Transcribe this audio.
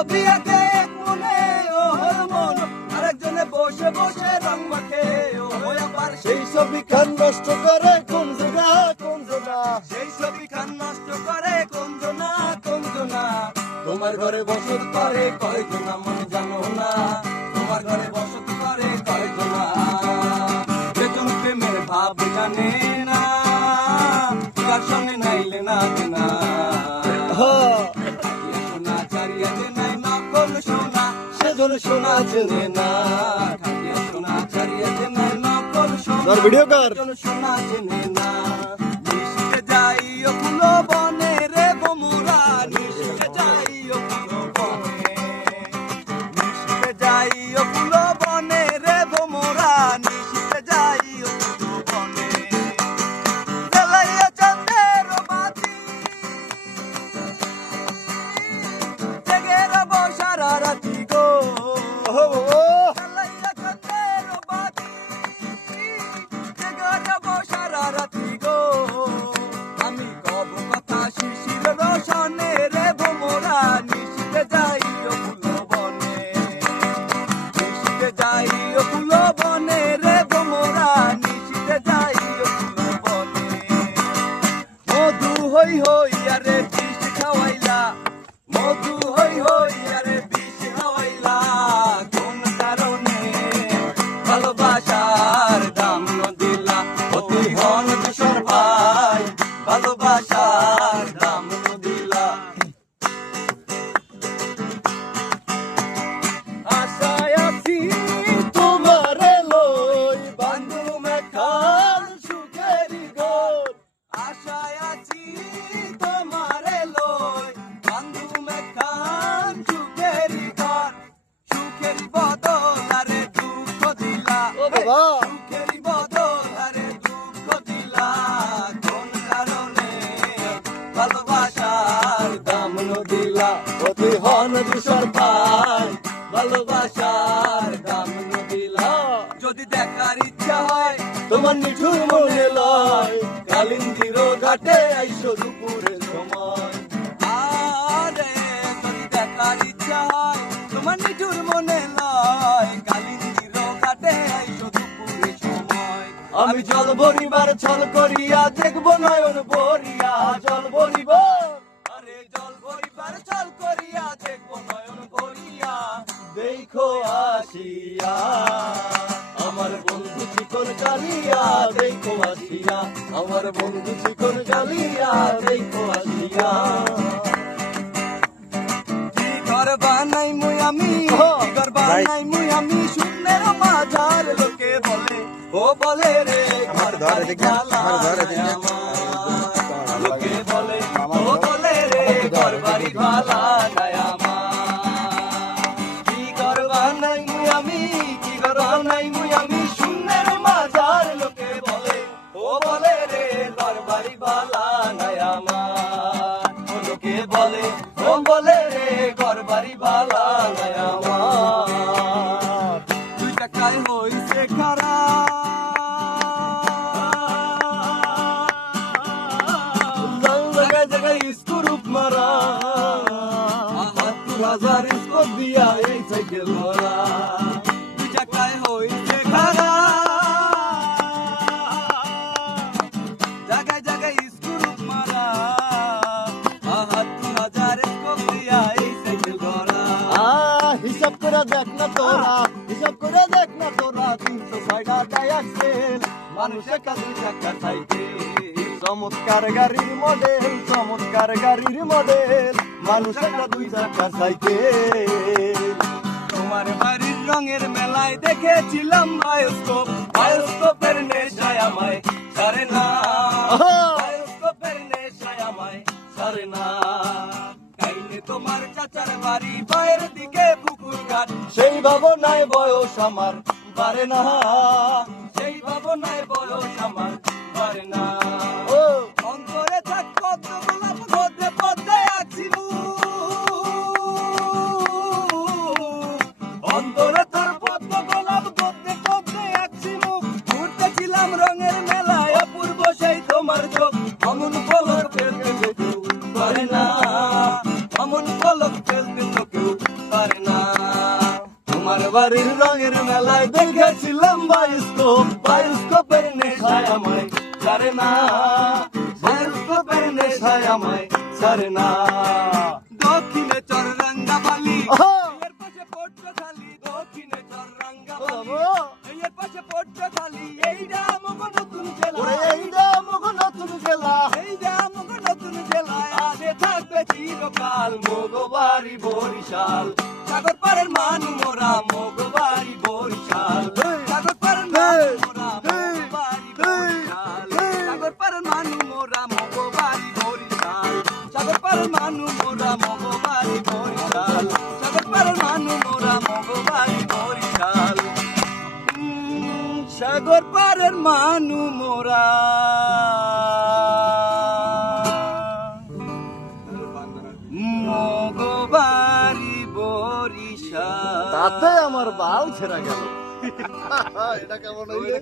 ছবি আঁকে এক মনে ও মন, আরেকজনে বসে বসে রং মাখে ও আবার সেই ছবি খান নষ্ট করে কোন জনা কোন জনা, সেই ছবি খান নষ্ট করে কোন জনা কোন জনা। তোমার ঘরে বসত করে কয়জনা মনে জানো না, তোমার ঘরে বসত করে কয়জনা। বেতন প্রেমের ভাব জানে না, কার সঙ্গে নাইলে না দেনা। সোনা চারিয়া দে নাই নকল সোনা, সেজন্য শোনা চেনে না। সোনা চারিয়া দে নাই নকল সোনা, তোর ভিডিও কর। সোনা চেনে না। নিশিতে যাই ও ফুলো বনে রে বোমরা, নিশিতে যাই ও ফুলো বনে, নিশিতে যাই ও ফুলো বনে রে বোমরা, নিশিতে যাই ও ফুলো বনে। জ্বালাইয়া চাঁদের বাতি, জেগে রব সারা রাতি গো। জ্বালাইয়া চাঁদের বাতি, জেগে রব সারা রাতি গো। আমি কব কথা শিশির রোশনে রে ভোমরা, নিশিতে যাই ও ফুলো বনে, নিশিতে যাই ও ফুলো বনে রে ভোমরা, নিশিতে যাই ও ফুলো বনে। মধু হই হই আরে বিষ খাওয়াইলা, মধু হই হই আরে বিষ খাওয়াইলা, কোন কারণে ভালোবাসার দাম দিলা। অতি হন কিশোর ভাই, ভালোবাসার দাম দিলা। আশায় আছি তোমারে লই বান্ধু খান সুখেরি ঘর, আশায় আছি তোমারে লই বান্ধু মেখান সুখেরি ঘর। সুখেরি বদল আরে দুঃখ দিলা, ও বাবা। সুখেরি বদল আরে দুঃখ দিলা, কোন কারণে ভালোবাসার দাম দিলা। অতি হন কিশোর ভাই, ভালোবাসার দাম দিলা। যদি দেখার ইচ্ছা হয় তোমার নিঠুর মনে লয়, কালিন্দির ঘাটে আইসো দুপুরের সময়। আরে যদি দেখার ইচ্ছা হয় তোমার নিঠুর মনে লয়, কালিন্দির ঘাটে আইসো দুপুরের সময়। আমি জল ভরিবার ছল করিয়া দেখবো নয়ন ভরিয়া, জল ভরিব আরে জল ভরিবার চল করিয়া দেখবো নয়ন ভরিয়া। দেখো আসিয়া আমার বন্ধু চিকন কালিয়া, দেখো আসিয়া আমার বন্ধু চিকন কালিয়া, দেখো আসিয়া। কি ঘর বানাই মুই আমি, কি ঘর বানাই মুই আমি, শূন্যের মাঝার লোকে বলে ও বলে রে ঘর বাড়ি জ্বালা আমার। লোকে বলে ও বলে রে ঘর বাড়ি জ্বালা নাই আমার। কি ঘর বানাই মুই আমি, কি ঘর বানাই মুই আমি, শূন্যের মাঝার লোকে বলে ও বলে রে ঘর বাড়ি জ্বালা নাই আমার। লোকে বলে ও বলে রে ঘর বাড়ি জ্বালা নাই আমার। দুই টাকায় হইছে খারাপ, জায়গায় জায়গায় স্কুরুপ মারা, ৭২,০০০ স্কোপ দিয়া এই সাইকেল মারা। দুই টাকায় হইছে খারাপ, জায়গায় জায়গায় স্কুল মারা, ৭২,০০০ স্কোপ দিয়া এই সাইকেল গড়া। হিসাব করে দেখ না তোরা, হিসাব করে দেখ না তোরা, ৩০৬টা ডায়াক্সেল মানুষ একটা দুই চাকার সাইকেল, চমৎকার গাড়ির মডেল, চমৎকার গাড়ির মডেল, মানুষ একটা ২ চাকার সাইকেল। তোমার বাড়ির রঙের মেলায় দেখেছিলাম বায়োস্কোপ, বায়োস্কোপের নেশায় আমায় ছাড়ে না, বায়োস্কোপের নেশায় আমায় ছাড়ে না। কাইলে তোমার চাচার বাড়ি বাইরের দিকে পুকুর ঘাট, সেই ভাবনায় বয়স আমার বাড়ে না, সেই ভাবনায় বয়স আমার পারে না। ও অন্তরে থাক কত গোলাপ পদে পদে আছি অন্তরে তোর পদ্ম গোলাপ পদে পদে আছি ঘুরতেছিলাম রঙের মেলায়, অপূর্ব সেই তোমার চোখ, অমন পলক ফেলতে তো কেউ পারে না, অমন পলক ফেলতে তো কেউ মেলায় দেখেছিলাম বায়োস্কোপ, বায়োস্কোপের নেশায় আমায় ছাড়ে না, বায়োস্কোপের নেশায় আমায় ছাড়ে না। দক্ষিণে চররাঙ্গা বালি ওহো! এর পাশে পটুয়াখালী, দক্ষিণে চররাঙ্গা ও বালি বাবা! এর পাশে পটুয়াখালী, এইটা মগো নতুন জেলা, ওরে এইটা মগো নতুন জেলা, এইটা মগো নতুন জেলায় আসে থাকবে চিরকাল মগো বাড়ি বরিশাল। সাগর পাড়ের মানু মোরা মগো বাড়ি বরিশাল, হেই! সাগর পাড়ের হেই! মানু মোরা হেই! মগো বাড়ি হেই! বরিশাল, হেই! সাগর পাড়ের মানু মোরা মগো বাড়ি বরিশাল, সাগর পাড়ের মানু মোরা মগো বাড়ি বরিশাল, সাগর পাড়ের মানু মোরা মগো বাড়ি বরিশাল। সাগর পাড়ের মানু মোরা মগো বাড়ি বরিশাল। তাতে আমার বাল ছেঁড়া গেল। এটা কেমন হইলো?